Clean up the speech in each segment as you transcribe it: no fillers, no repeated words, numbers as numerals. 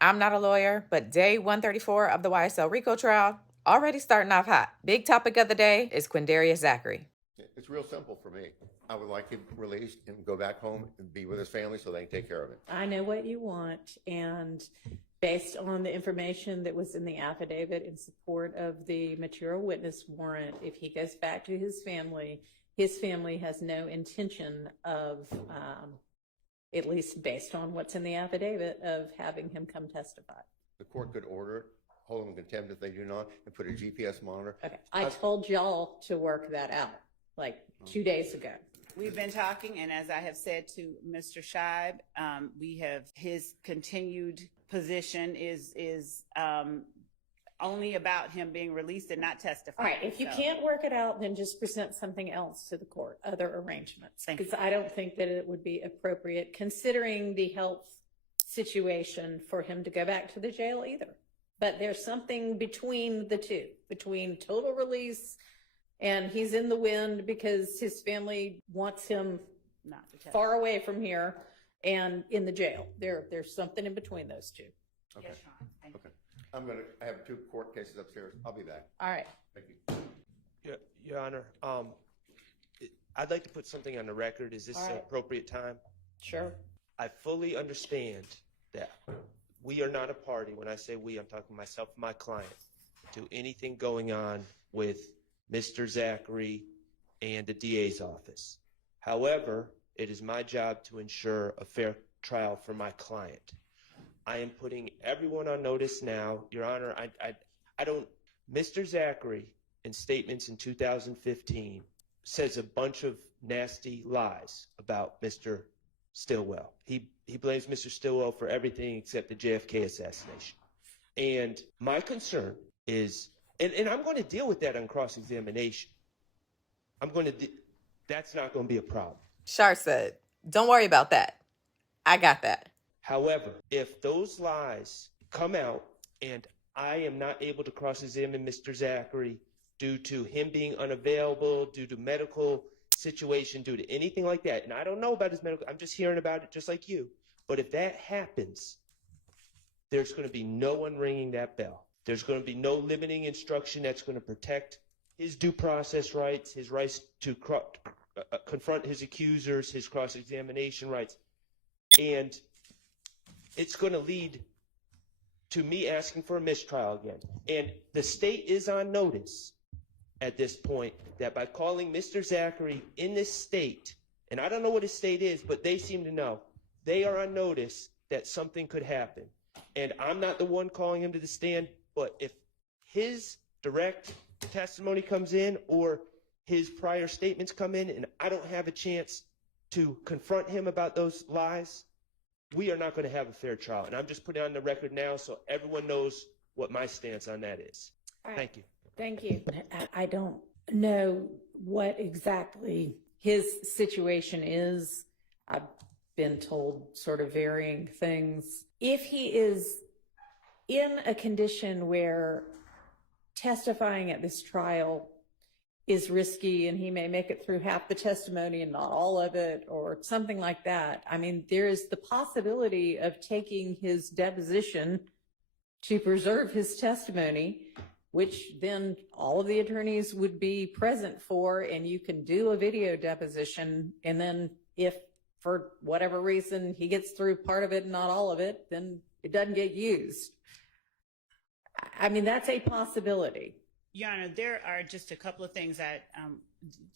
I'm not a lawyer, but day 134 of the YSL RICO trial already starting off hot. Big topic of the day is Quindarius Zachary. It's real simple for me. I would like him released and go back home and be with his family so they can take care of it. I know what you want, and based on the information that was in the affidavit in support of the material witness warrant, if he goes back to his family has no intention of, at least based on what's in the affidavit, of having him come testify. The court could order it, hold them in contempt if they do not, and put a GPS monitor. Okay, I told y'all to work that out like 2 days ago. We've been talking, and as I have said to Mr. Scheib, his continued position is only about him being released and not testifying. All right, if you can't work it out, then just present something else to the court, other arrangements. Because I don't think that it would be appropriate, considering the health situation, for him to go back to the jail either. But there's something between the two, between total release and he's in the wind because his family wants him not to far away from here and in the jail. There's something in between those two. Okay. Yes, Sean. Thank you. Okay. I have 2 court cases upstairs. I'll be back. All right. Thank you. Your Honor, I'd like to put something on the record. Is this All an right. appropriate time? Sure. I fully understand that we are not a party. When I say we, I'm talking myself and my client, to anything going on with Mr. Zachary and the DA's office. However, it is my job to ensure a fair trial for my client. I am putting everyone on notice now. Your Honor, I don't, Mr. Zachary, in statements in 2015, says a bunch of nasty lies about Mr. Stilwell. He blames Mr. Stilwell for everything except the JFK assassination. And my concern is, and I'm going to deal with that on cross-examination. That's not going to be a problem. Shar said, don't worry about that. I got that. However, if those lies come out and I am not able to cross-examine Mr. Zachary due to him being unavailable, due to medical situation, due to anything like that, and I don't know about his medical, I'm just hearing about it just like you. But if that happens, there's going to be no one ringing that bell. There's going to be no limiting instruction that's going to protect his due process rights, his rights to confront his accusers, his cross-examination rights. And it's going to lead to me asking for a mistrial again. And the state is on notice at this point that by calling Mr. Zachary in this state, and I don't know what his state is, but they seem to know, they are on notice that something could happen. And I'm not the one calling him to the stand, but if his direct testimony comes in or his prior statements come in and I don't have a chance to confront him about those lies, we are not going to have a fair trial. And I'm just putting it on the record now so everyone knows what my stance on that is. All right. Thank you. Thank you. I don't know what exactly his situation is. I've been told sort of varying things. If he is in a condition where testifying at this trial is risky and he may make it through half the testimony and not all of it or something like that, I mean, there is the possibility of taking his deposition to preserve his testimony, which then all of the attorneys would be present for, and you can do a video deposition. And then if for whatever reason he gets through part of it and not all of it, then it doesn't get used. I mean, that's a possibility. Your Honor, there are just a couple of things that,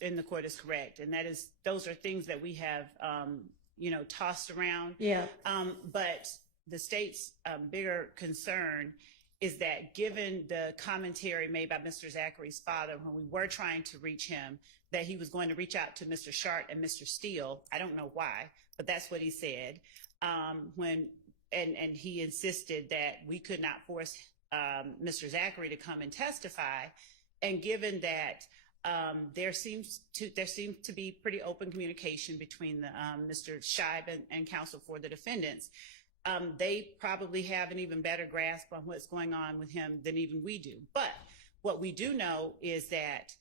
and the court is correct, and that is, those are things that we have, tossed around. Yeah. But the state's bigger concern is that given the commentary made by Mr. Zachary's father when we were trying to reach him, that he was going to reach out to Mr. Shart and Mr. Steele. I don't know why, but that's what he said. And he insisted that we could not force Mr. Zachary to come and testify. And given that there seems to be pretty open communication between Mr. Scheib and counsel for the defendants, they probably have an even better grasp on what's going on with him than even we do. But what we do know is that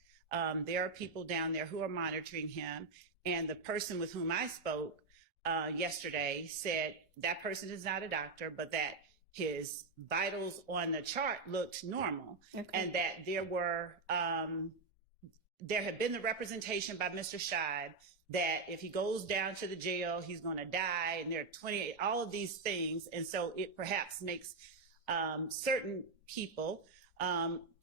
there are people down there who are monitoring him. And the person with whom I spoke yesterday said that person is not a doctor, but that his vitals on the chart looked normal, Okay. and that there had been the representation by Mr. Scheib that if he goes down to the jail, he's going to die, and there are 28, all of these things. And so it perhaps makes certain people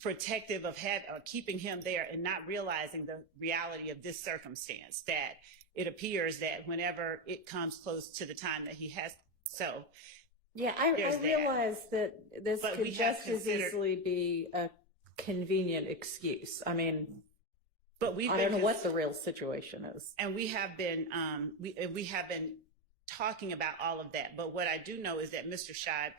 protective of keeping him there and not realizing the reality of this circumstance, that it appears that whenever it comes close to the time that he has, so. Yeah, I realize that this But could we have just as considered- easily be a convenient excuse. I mean, But we've I been don't know what the real situation is. And we have been talking about all of that. But what I do know is that Mr. Scheib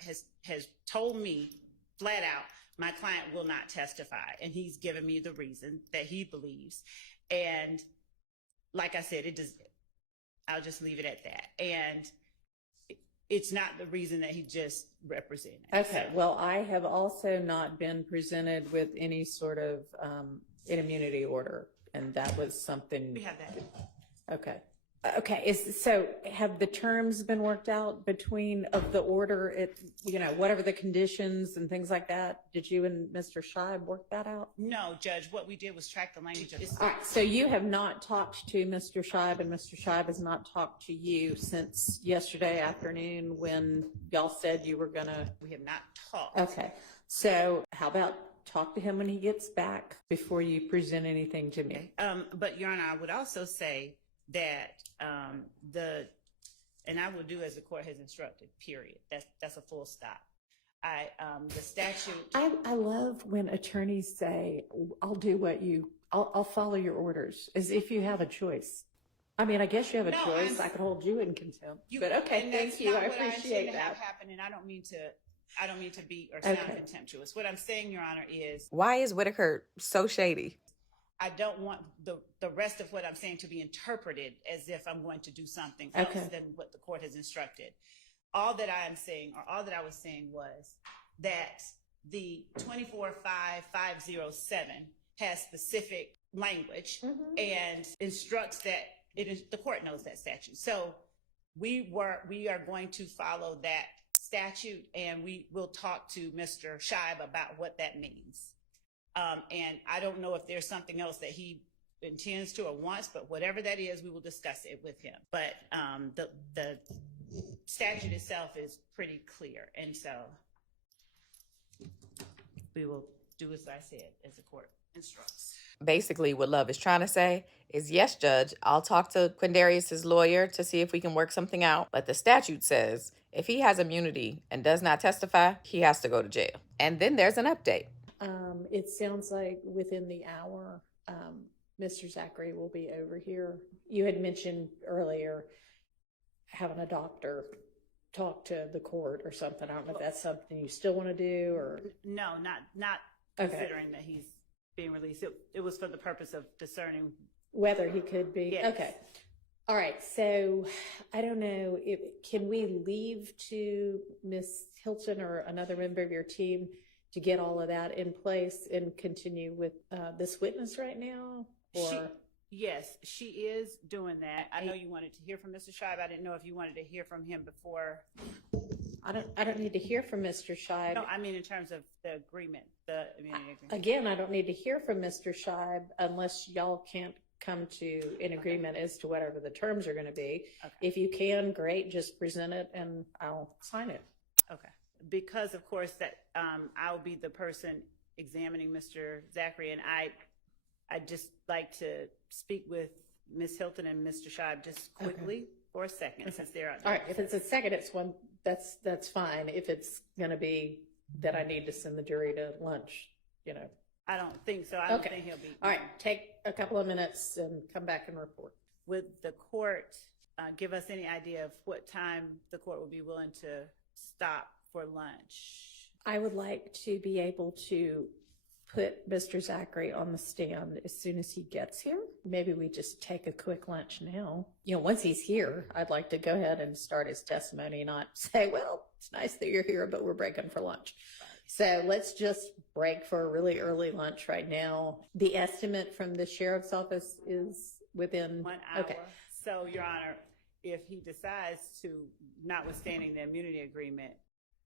has told me flat out, my client will not testify, and he's given me the reason that he believes. And like I said, I'll just leave it at that. And it's not the reason that he just represented. Okay, So- well, I have also not been presented with any sort of an immunity order, and that was something. We have that. Okay. Okay, so have the terms been worked out between of the order, whatever the conditions and things like that? Did you and Mr. Scheib work that out? No, Judge, what we did was track the language of All right, so you have not talked to Mr. Scheib, and Mr. Scheib has not talked to you since yesterday afternoon when y'all said you were gonna. we have not talked. Okay, so how about talk to him when he gets back before you present anything to me? But Your Honor, I would also say that and I will do as the court has instructed, period. That's a full stop. The statute. I love when attorneys say, I'll follow your orders, as if you have a choice. I mean, I guess you have a No, choice. I could hold you in contempt, but and okay, that's thank you. not I what appreciate intend to have that. happen, and I don't mean to be or sound Okay. contemptuous. What I'm saying, Your Honor, is Why is Whitaker so shady? I don't want the rest of what I'm saying to be interpreted as if I'm going to do something else Okay. than what the court has instructed. All that I am saying, or all that I was saying, was that the 245507 has specific language and instructs that the court knows that statute. So we are going to follow that statute, and we will talk to Mr. Scheib about what that means. And I don't know if there's something else that he intends to or wants, but whatever that is, we will discuss it with him. But the statute itself is pretty clear, and so we will do as I said, as the court instructs. Basically, what Love is trying to say is, yes, Judge, I'll talk to Quindarius's lawyer to see if we can work something out. But the statute says if he has immunity and does not testify, he has to go to jail. And then there's an update. It sounds like within the hour, Mr. Zachary will be over here. You had mentioned earlier having a doctor talk to the court or something. I don't know if that's something you still want to do or. No, not Okay. considering that he's being released. It was for the purpose of discerning. Whether he could be. Yes. Okay. All right. So I don't know can we leave to Miss Hilton or another member of your team to get all of that in place and continue with this witness right now? Or Yes, she is doing that. I know you wanted to hear from Mr. Scheib. I didn't know if you wanted to hear from him before. I don't need to hear from Mr. Scheib. No, I mean in terms of the agreement, the immunity agreement. Again, I don't need to hear from Mr. Scheib unless y'all can't come to an agreement as to whatever the terms are going to be. Okay. If you can, great, just present it and I'll sign it. Okay. Because of course that I'll be the person examining Mr. Zachary, and I'd just like to speak with Ms. Hilton and Mr. Scheib just quickly for a second, since they're out there. All right, if it's a second, it's one, that's fine. If it's going to be that I need to send the jury to lunch, I don't think so. I don't Okay. think he'll be. All right, take a couple of minutes and come back and report. Would the court give us any idea of what time the court would be willing to stop for lunch? I would like to be able to put Mr. Zachary on the stand as soon as he gets here. Maybe we just take a quick lunch now. Once he's here, I'd like to go ahead and start his testimony, not say, well, it's nice that you're here, but we're breaking for lunch. So let's just break for a really early lunch right now. The estimate from the sheriff's office is within 1 hour. Okay. So, Your Honor, if he decides to, notwithstanding the immunity agreement,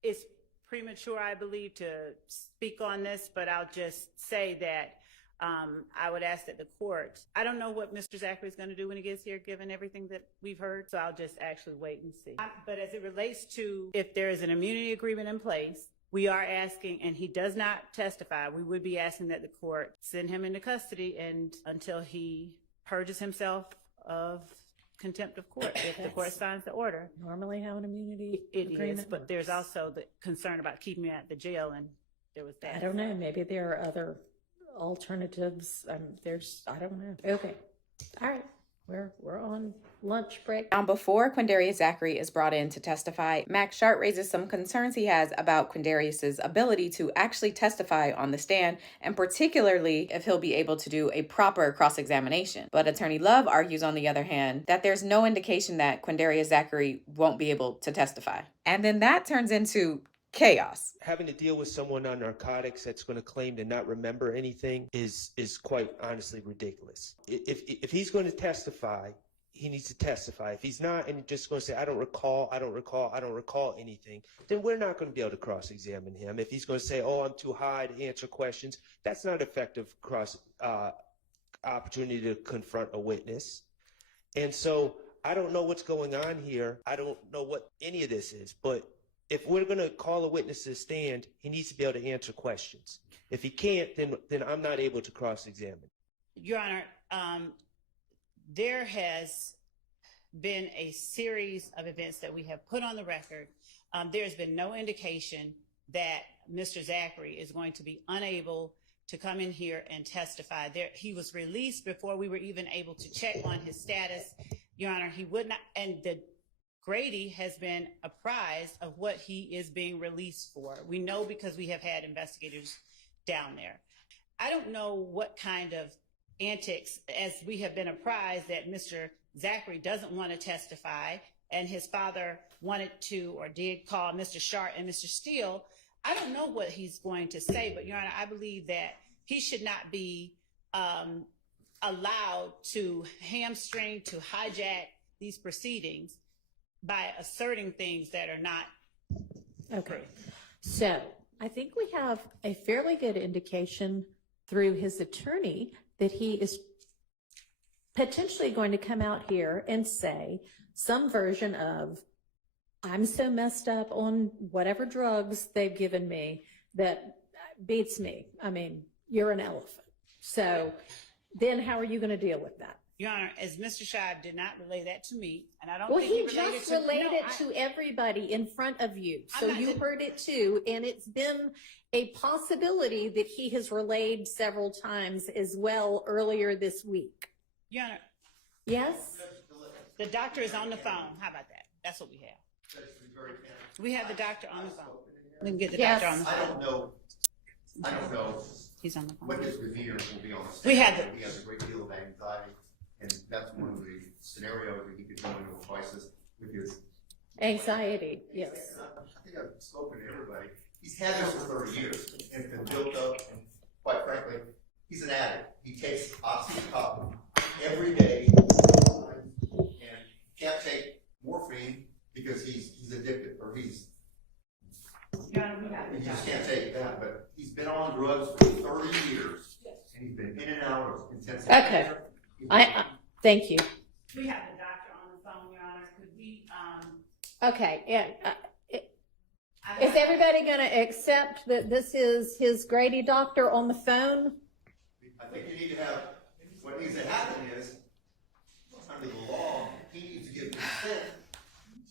it's premature, I believe, to speak on this, but I'll just say that I would ask that the court, I don't know what Mr. Zachary is going to do when he gets here, given everything that we've heard, so I'll just actually wait and see. But as it relates to if there is an immunity agreement in place, we are asking, and he does not testify, we would be asking that the court send him into custody and until he purges himself of contempt of court, if the court signs the order. Normally have an immunity It agreement. is, but there's also the concern about keeping him at the jail, and there was that. I don't know. Maybe there are other alternatives. I don't know. Okay. All right. We're on lunch break. Now, before Quindarius Zachary is brought in to testify, Max Sharp raises some concerns he has about Quindarius's ability to actually testify on the stand, and particularly if he'll be able to do a proper cross-examination. But Attorney Love argues, on the other hand, that there's no indication that Quindarius Zachary won't be able to testify. And then that turns into chaos. Having to deal with someone on narcotics that's going to claim to not remember anything is quite honestly ridiculous. If he's going to testify, he needs to testify. If he's not, and just going to say, I don't recall anything, then we're not going to be able to cross-examine him. If he's going to say, oh, I'm too high to answer questions, that's not effective opportunity to confront a witness. And so I don't know what's going on here. I don't know what any of this is, but if we're going to call a witness to the stand, he needs to be able to answer questions. If he can't, then I'm not able to cross-examine. Your Honor, there has been a series of events that we have put on the record. There's been no indication that Mr. Zachary is going to be unable to come in here and testify. He was released before we were even able to check on his status. Your Honor, he would not, and Grady has been apprised of what he is being released for. We know because we have had investigators down there. I don't know what kind of antics, as we have been apprised that Mr. Zachary doesn't want to testify, and his father wanted to or did call Mr. Sharp and Mr. Steele. I don't know what he's going to say, but Your Honor, I believe that he should not be allowed to hamstring, to hijack these proceedings by asserting things that are not Okay. So I think we have a fairly good indication through his attorney that he is potentially going to come out here and say some version of, I'm so messed up on whatever drugs they've given me that beats me. I mean, you're an elephant. So then how are you going to deal with that? Your Honor, as Mr. Scheib did not relay that to me, and I don't Well, think he related just to, relayed no, it to everybody in front of you. So I'm not- you heard it too. And it's been a possibility that he has relayed several times as well earlier this week. Your Honor, Yes? the doctor is on the phone. How about that? That's what we have. We have the doctor on the phone. We can get the Yes. doctor on the I phone. don't know He's on the phone. what his demeanor will be on the stand. We have it. He has a great deal of anxiety, and that's one of the scenarios that he could go into a crisis with his Anxiety, yes. I think I've spoken to everybody. He's had this for 30 years and it's been built up, and quite frankly, he's an addict. He takes oxycontin every day, and can't take morphine because he's addicted, or he's Your Honor, we have he the just doctor. can't take that. But he's been on drugs for 30 years, and he's been in and out of intensive Okay. care. Thank you. We have the doctor on the phone, Your Honor. Could we, Okay, yeah. Is everybody going to accept that this is his Grady doctor on the phone? I think you need to have, what needs to happen is, under the law, he needs to give consent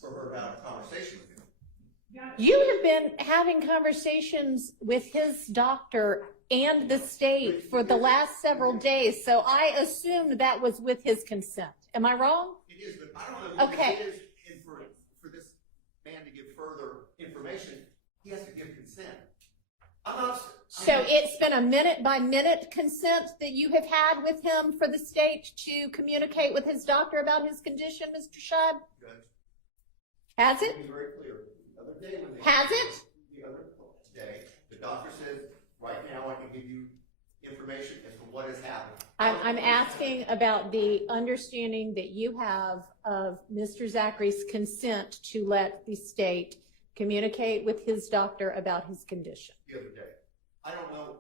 for her to have a conversation with him. You have been having conversations with his doctor and the state for the last several days, so I assumed that was with his consent. Am I wrong? It is, but I don't know what Okay. it is, and for this man to give further information, he has to give consent. So it's been a minute-by-minute consent that you have had with him for the state to communicate with his doctor about his condition, Mr. Scheib? Has Let it? me be very clear. The other day when they. Has it? The other day, the doctor said, right now I can give you information as to what has happened. I'm asking about the understanding that you have of Mr. Zachary's consent to let the state communicate with his doctor about his condition? The other day. I don't know.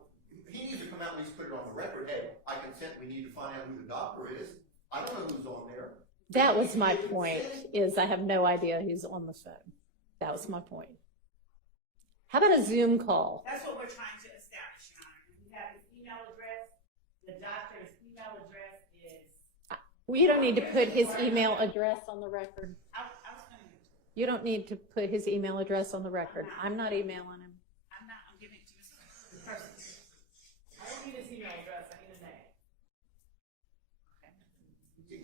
He needs to come out and at least put it on the record. Hey, I consent. We need to find out who the doctor is. I don't know who's on there. That was my point, is I have no idea who's on the phone. That was my point. How about a Zoom call? That's what we're trying to establish, Your Honor. We have his email address. The doctor's email address is. We don't need to put his email address on the record. I was going to. You don't need to put his email address on the record. I'm not emailing him. I'm giving it to Mr. Person. I don't need his email address. I need his name.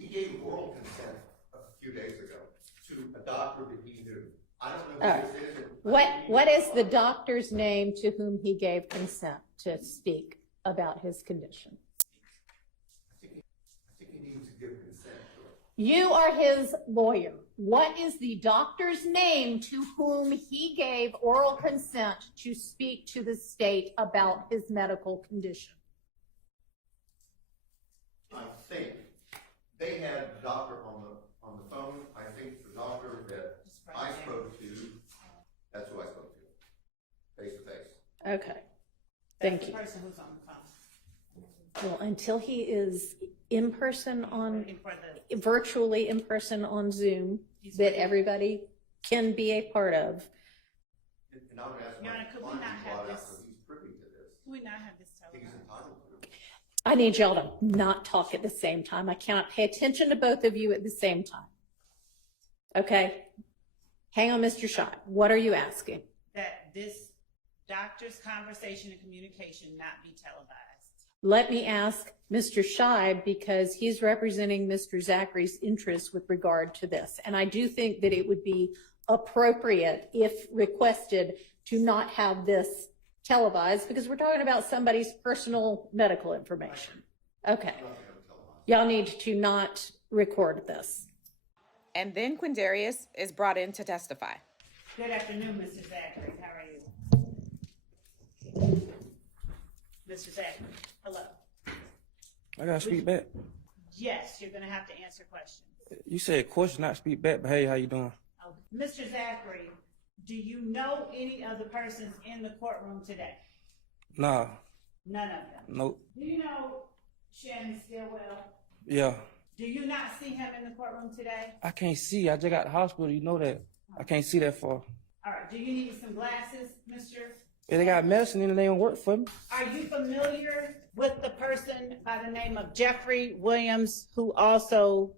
He gave oral consent a few days ago to a doctor that he knew. I don't know who this is. What is the doctor's name to whom he gave consent to speak about his condition? I think he needs to give consent to it. You are his lawyer. What is the doctor's name to whom he gave oral consent to speak to the state about his medical condition? I think they had the doctor on the phone. I think the doctor that I spoke to, that's who I spoke to, face to face. Okay. Thank you. The person who's on the phone. Well, until he is in person on, virtually in person on Zoom, that everybody can be a part of. And I would ask Your Honor, could we client not to have blot out this? because he's privy to this. Could we not have this I think he's televised? entitled to it. I need y'all to not talk at the same time. I cannot pay attention to both of you at the same time. Okay? Hang on, Mr. Schott. What are you asking? That this doctor's conversation and communication not be televised. Let me ask Mr. Scheib, because he's representing Mr. Zachary's interests with regard to this. And I do think that it would be appropriate, if requested, to not have this televised, because we're talking about somebody's personal medical information. Okay. Y'all need to not record this. And then Quindarius is brought in to testify. Good afternoon, Mr. Zachary. How are you? Mr. Zachary, hello. I gotta speak back. Yes, you're going to have to answer questions. You said question, not speak back, but hey, how you doing? Oh, Mr. Zachary, do you know any of the persons in the courtroom today? Nah, None of them. nope. Do you know Shannon Stillwell? Yeah, Do you not see him in the courtroom today? I can't see. I just got to the hospital. You know that. I can't see that far. All right. Do you need some glasses, Mr.? If they got medicine in it, they don't work for me. Are you familiar with the person by the name of Jeffrey Williams, who also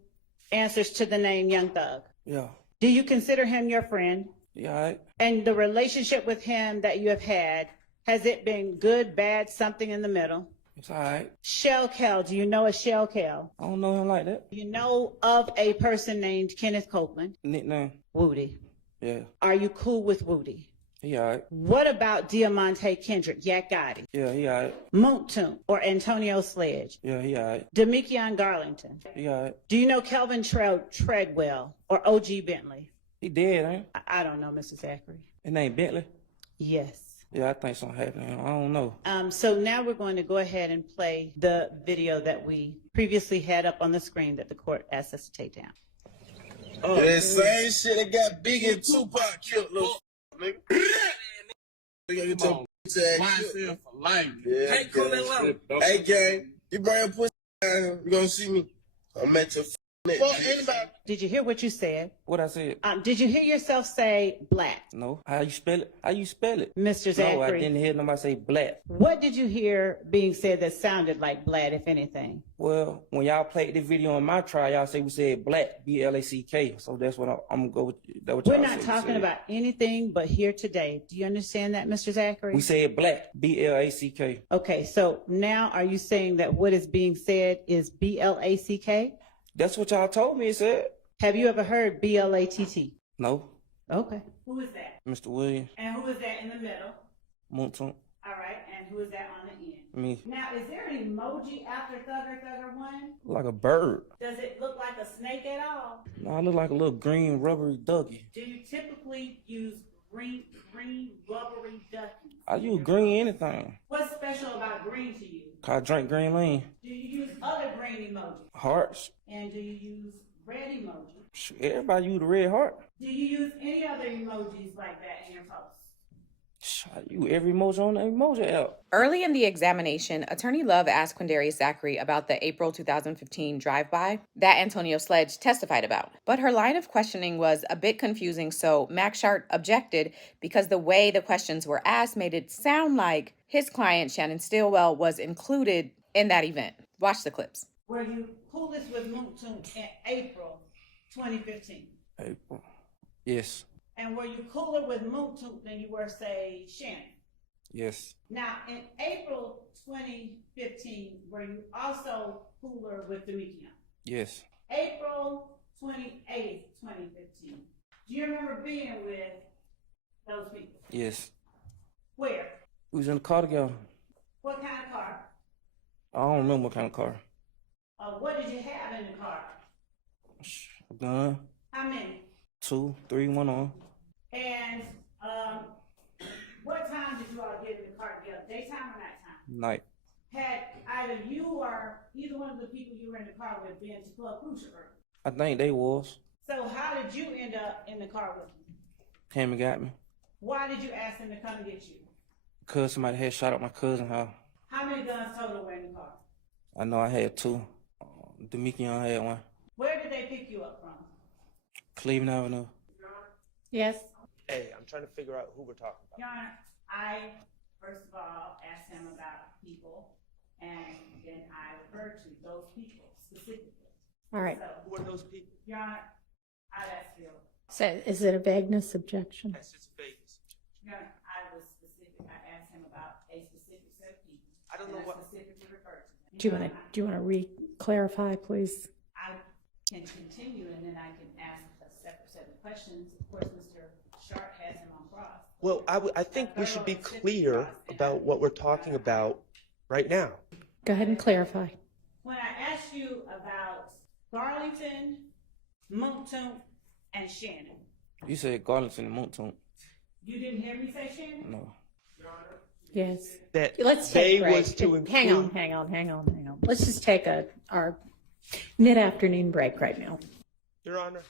answers to the name Young Thug? Yeah, Do you consider him your friend? yeah, all right. And the relationship with him that you have had, has it been good, bad, something in the middle? It's all right. Shell Cal, do you know a Shell Cal? I don't know him like that. Do you know of a person named Kenneth Copeland? Nickname. Woody. Yeah, Are you cool with Woody? he all right. What about Diamante Kendrick, Yak Gotti, Yeah, he all right. Moontoon, or Antonio Sledge, Yeah, he all right. Demekion Garlington? He all right. Do you know Kelvin Treadwell or OG Bentley? He dead, ain't he? I don't know, Mr. Zachary. His name Bentley. Yes. Yeah, I think something happened. I don't know. So now we're going to go ahead and play the video that we previously had up on the screen that the court asked us to take down. That same shit that got Big and Tupac killed, little nigga. We gonna get your YSL for life. Yeah, Hey, cool that level. Hey, gang, you bring your pussy down here, you gonna see me. I'm at your fuck anybody. Did you hear what you said? What I said? Did you hear yourself say black, No. How you spell it? How you spell it? Mr. No, I Zachary? didn't hear nobody say black. What did you hear being said that sounded like black, if anything? Well, when y'all played the video on my trial, y'all say we said black, B-L-A-C-K. So that's what I'm gonna go with. That what We're y'all not said we talking said. about anything but here today. Do you understand that, Mr. Zachary? We said black, B-L-A-C-K. Okay, so now are you saying that what is being said is B-L-A-C-K? That's what y'all told me it said. Have you ever heard B-L-A-T-T? No, Okay. Who is that? Mr. Williams, And who is that in the middle? Moonton, All right, and who is that on the end? me, Now, is there an emoji after Thugger 1? like a bird. Does it look like a snake at all? No, I look like a little green rubbery ducky. Do you typically use green rubbery duckies? I use green anything. What's special about green to you? Cause I drink green lean. Do you use other green emojis? Hearts, And do you use red emojis? Everybody use the red heart. Do you use any other emojis like that in your posts? I use every emoji on the emoji app. Early in the examination, Attorney Love asked Quindarius Zachary about the April 2015 drive-by that Antonio Sledge testified about. But her line of questioning was a bit confusing, so Max Sharp objected because the way the questions were asked made it sound like his client, Shannon Stillwell, was included in that event. Watch the clips. Were you coolest with Moontoon in April 2015? April. Yes. And were you cooler with Moontoon than you were, say, Shannon? Yes. Now, in April 2015, were you also cooler with Demekion? Yes. April 28th, 2015. Do you remember being with those people? Yes. Where? We was in the car together. What kind of car? I don't remember what kind of car. What did you have in the car? A gun. How many? 2, 3, 1 on. And what time did you all get in the car together? Daytime or nighttime? Night. Had either you or either one of the people you were in the car with been to Club Crucial early? I think they was. So how did you end up in the car with them? Came and got me. Why did you ask them to come get you? Because somebody had shot up my cousin's house. How many guns total were in the car? I know I had 2. Demekion had 1. Where did they pick you up from? Cleveland Avenue. Yes. Hey, I'm trying to figure out who we're talking about. Your Honor, I, first of all, asked him about people, and then I referred to those people specifically. All right. So, Who are those people? Your Honor, I'd ask you. So is it a vagueness objection? Yes, it's Vegas. Your Honor, I was specific. I asked him about a specific set of people. I don't know what. Specifically referred to them. Do you want to re-clarify, please? I can continue, and then I can ask a separate set of questions. Of course, Mr. Sharp has him on cross. Well, I think we should be clear about what we're talking about right now. Go ahead and clarify. When I asked you about Garlington, Moontoon, and Shannon, You said Garlington and Moontoon. you didn't hear me say Shannon? No. Yes. That Let's take a break. was to include. Hang on. Let's just take our mid-afternoon break right now. Your Honor,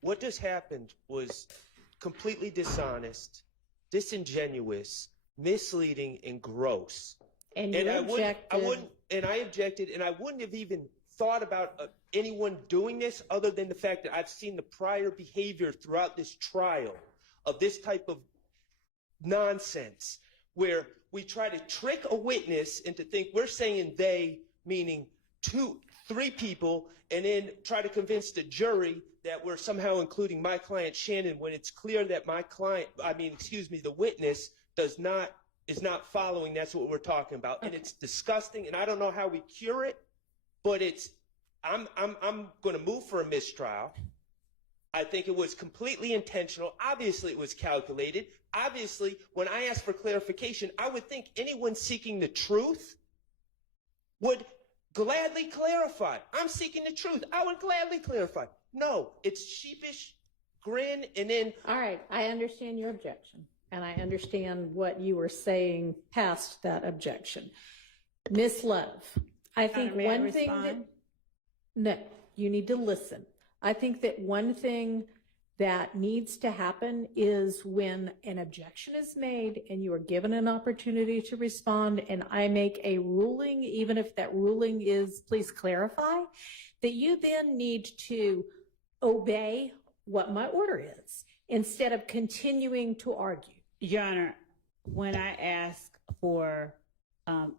what just happened was completely dishonest, disingenuous, misleading, and gross. And you objected. I objected, and I wouldn't have even thought about anyone doing this other than the fact that I've seen the prior behavior throughout this trial of this type of nonsense where we try to trick a witness into think we're saying they, meaning 2, 3 people, and then try to convince the jury that we're somehow including my client Shannon when it's clear that the witness is not following. That's what we're talking about. Okay. And it's disgusting, and I don't know how we cure it, but I'm going to move for a mistrial. I think it was completely intentional. Obviously, it was calculated. Obviously, when I asked for clarification, I would think anyone seeking the truth would gladly clarify. I'm seeking the truth. I would gladly clarify. No, it's sheepish, grin, and then... All right, I understand your objection, and I understand what you were saying past that objection. Miss Love, I think one thing that... No, you need to listen. I think that one thing that needs to happen is when an objection is made and you are given an opportunity to respond and I make a ruling, even if that ruling is, please clarify, that you then need to obey what my order is instead of continuing to argue. Your Honor, when I ask for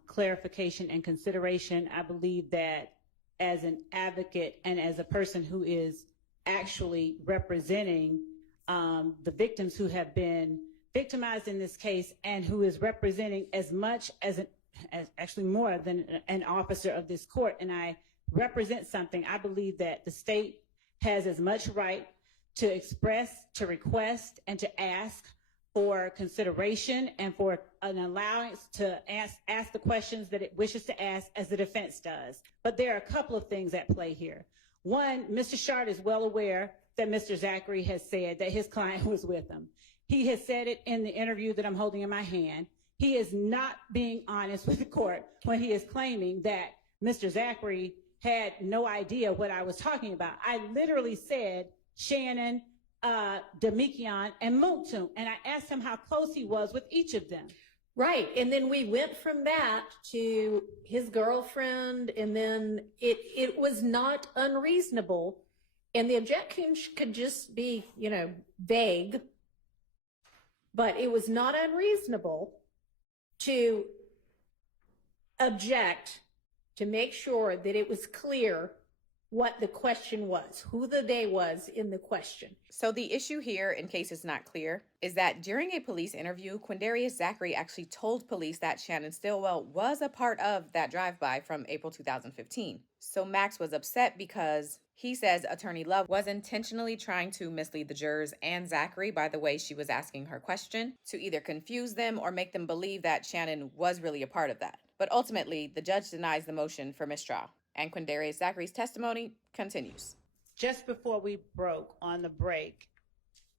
clarification and consideration, I believe that as an advocate and as a person who is actually representing the victims who have been victimized in this case and who is representing as much as actually more than an officer of this court, and I represent something, I believe that the state has as much right to express, to request, and to ask for consideration and for an allowance to ask the questions that it wishes to ask as the defense does. But there are a couple of things at play here. One, Mr. Shard is well aware that Mr. Zachary has said that his client was with him. He has said it in the interview that I'm holding in my hand. He is not being honest with the court when he is claiming that Mr. Zachary had no idea what I was talking about. I literally said Shannon, Demikion, and Muntu, and I asked him how close he was with each of them. Right. And then we went from that to his girlfriend, and then it was not unreasonable. And the objection could just be, vague, but it was not unreasonable to object to make sure that it was clear what the question was, who the they was in the question. So the issue here, in case it's not clear, is that during a police interview, Quindarius Zachary actually told police that Shannon Stillwell was a part of that drive-by from April 2015. So Max was upset because he says Attorney Love was intentionally trying to mislead the jurors and Zachary by the way she was asking her question to either confuse them or make them believe that Shannon was really a part of that. But ultimately, the judge denies the motion for mistrial. And Quindarius Zachary's testimony continues. Just before we broke on the break,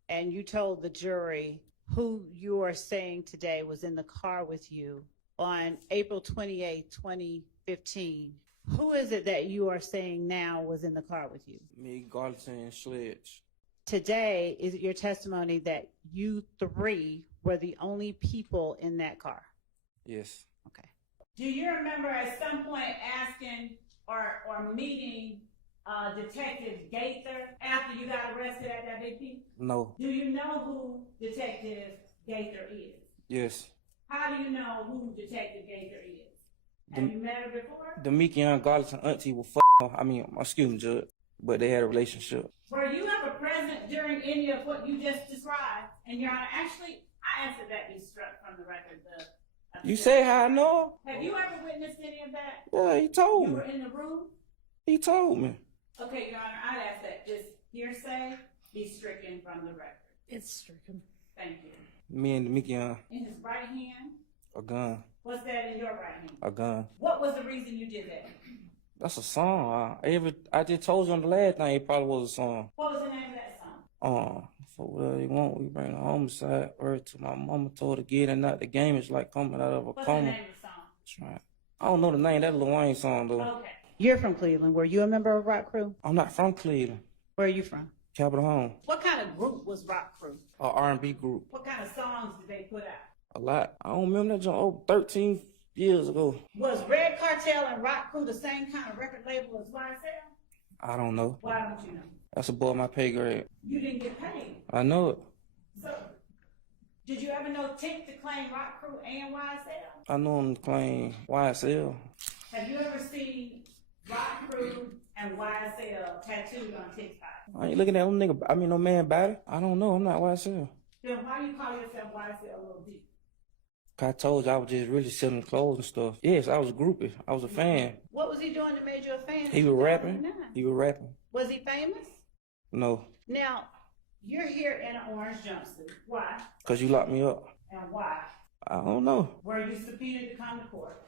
and you told the jury who you are saying today was in the car with you on April 28, 2015, who is it that you are saying now was in the car with you? Me, Garlington, and Sledge. Today, is it your testimony that you three were the only people in that car? Yes. Okay. Do you remember at some point asking or meeting Detective Gaither after you got arrested at that big P? No. Do you know who Detective Gaither is? Yes. How do you know who Detective Gaither is? Have you met her before? Demikion, Garlington, auntie will excuse me, Judge, but they had a relationship. Were you ever present during any of what you just described? And Your Honor, actually, I asked that that be struck from the record. You say how I know? Have you ever witnessed any of that? Yeah, he told You me. were in the room? He told me. Okay, Your Honor, I'd ask that this hearsay be stricken from the record. It's stricken. Thank you. Me and Demikion, In his right hand, a gun. what's that in your right hand? A gun. What was the reason you did that? That's a song. I just told you on the last thing it probably was a song. What was the name of that song? For whatever you want, we bring the homicide word to my mama told her to get it not. The game is like coming out of a What's the coma. name of the song? That's right. I don't know the name. That's Lil Wayne song though. Okay. You're from Cleveland. Were you a member of Rock Crew? I'm not from Cleveland. Where are you from? Capitol Home. What kind of group was Rock Crew? A R&B group. What kind of songs did they put out? A lot. I don't remember that joint 13 years ago. Was Red Cartel and Rock Crew the same kind of record label as YSL? I don't know. Why don't you know? That's above my pay grade. You didn't get paid. I know it. So, did you ever know Tink to claim Rock Crew and YSL? I know him to claim YSL. Have you ever seen Rock Crew and YSL tattooed on Tink's body? I ain't looking at no man body. I don't know. I'm not YSL. Then why do you call yourself YSL Lil D? I told you I was just really selling clothes and stuff. Yes, I was a groupie. I was a fan. What was he doing that made you a fan? He was rapping. He was rapping. Was he famous? No. Now, you're here in an orange jumpsuit. Why? Because you locked me up. And why? I don't know. Were you subpoenaed to come to court?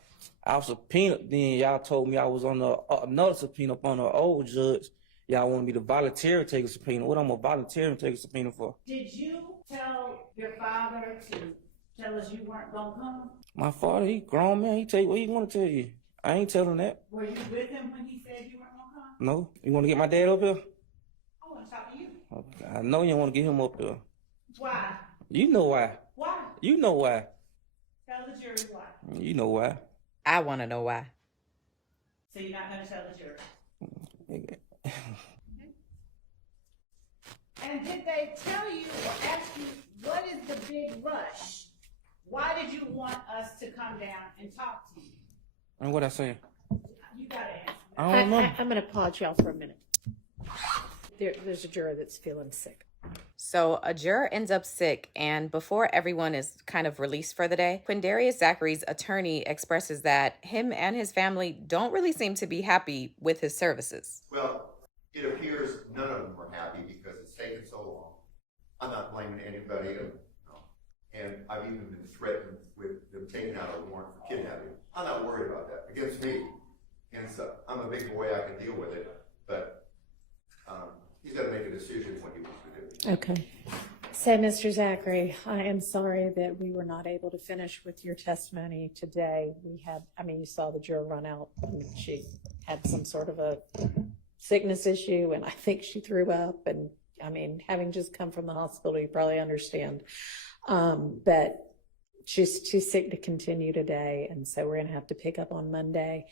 I was subpoenaed. Then y'all told me I was on another subpoena up on the old judge. Y'all wanted me to volunteer take a subpoena. What I'm going to volunteer and take a subpoena for? Did you tell your father to tell us you weren't going to come? My father, he grown man. He tell you what he want to tell you. I ain't telling that. Were you with him when he said you weren't going to come? No. You want to get my dad up here? I want to talk to you. I know you want to get him up here. Why? You know why. Why? You know why. Tell the jury why. You know why. I want to know why. So you're not going to tell the jury? And did they tell you or ask you, what is the big rush? Why did you want us to come down and talk to you? And what I say? You got to answer. I don't know. I'm going to pause y'all for a minute. There's a juror that's feeling sick. So a juror ends up sick, and before everyone is kind of released for the day, Quindarius Zachary's attorney expresses that him and his family don't really seem to be happy with his services. Well, it appears none of them were happy because it's taken so long. I'm not blaming anybody, no. And I've even been threatened with them taking out a warrant for kidnapping. I'm not worried about that against me. And so I'm a big boy, I can deal with it, but he's got to make a decision what he wants to do. Okay. So, Mr. Zachary, I am sorry that we were not able to finish with your testimony today. You saw the juror run out, and she had some sort of a sickness issue, and I think she threw up. And having just come from the hospital, you probably understand. But she's too sick to continue today, and so we're going to have to pick up on Monday.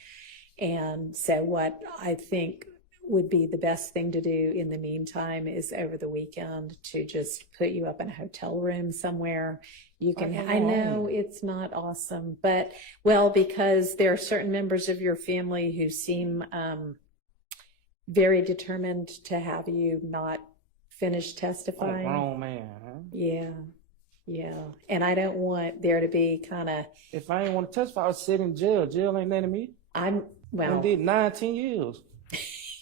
And so what I think would be the best thing to do in the meantime is over the weekend to just put you up in a hotel room somewhere. You can, I know it's not awesome, but because there are certain members of your family who seem very determined to have you not finish testifying. I'm a grown man, huh? Yeah. And I don't want there to be kind of. If I ain't want to testify, I would sit in jail. Jail ain't letting me. I did 19 years.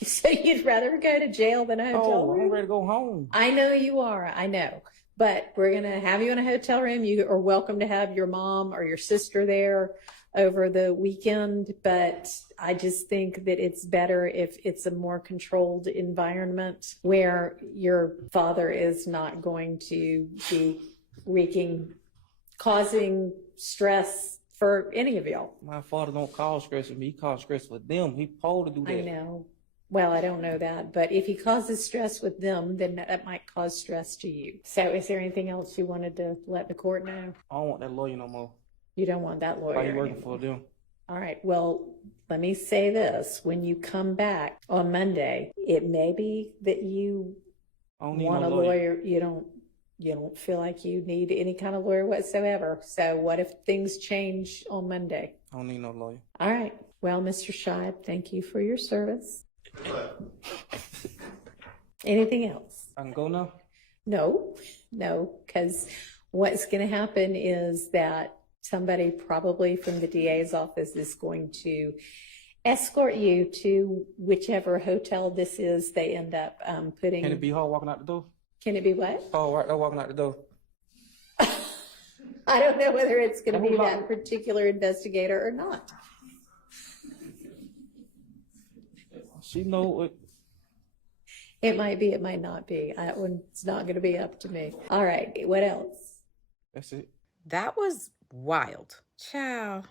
So you'd rather go to jail than a hotel room? I'm ready to go home. I know you are. I know. But we're going to have you in a hotel room. You are welcome to have your mom or your sister there over the weekend. But I just think that it's better if it's a more controlled environment where your father is not going to be causing stress for any of y'all. My father don't cause stress with me. He cause stress with them. He supposed to do that. I know. Well, I don't know that, but if he causes stress with them, then that might cause stress to you. So is there anything else you wanted to let the court know? I don't want that lawyer no more. You don't want that lawyer Why you working anymore. for them? All right. Well, let me say this. When you come back on Monday, it may be that you want a lawyer. You don't feel like you need any kind of lawyer whatsoever. So what if things change on Monday? I don't need no lawyer. All right. Well, Mr. Scheib, thank you for your service. Anything else? I can go now? No, because what's going to happen is that somebody probably from the DA's office is going to escort you to whichever hotel this is they end up putting. Can it be hard walking out the door? Can it be what? Oh, right there walking out the door. I don't know whether it's going to be that particular investigator or not. She know it. It might be, it might not be. That one's not going to be up to me. All right. What else? That's it. That was wild. Ciao.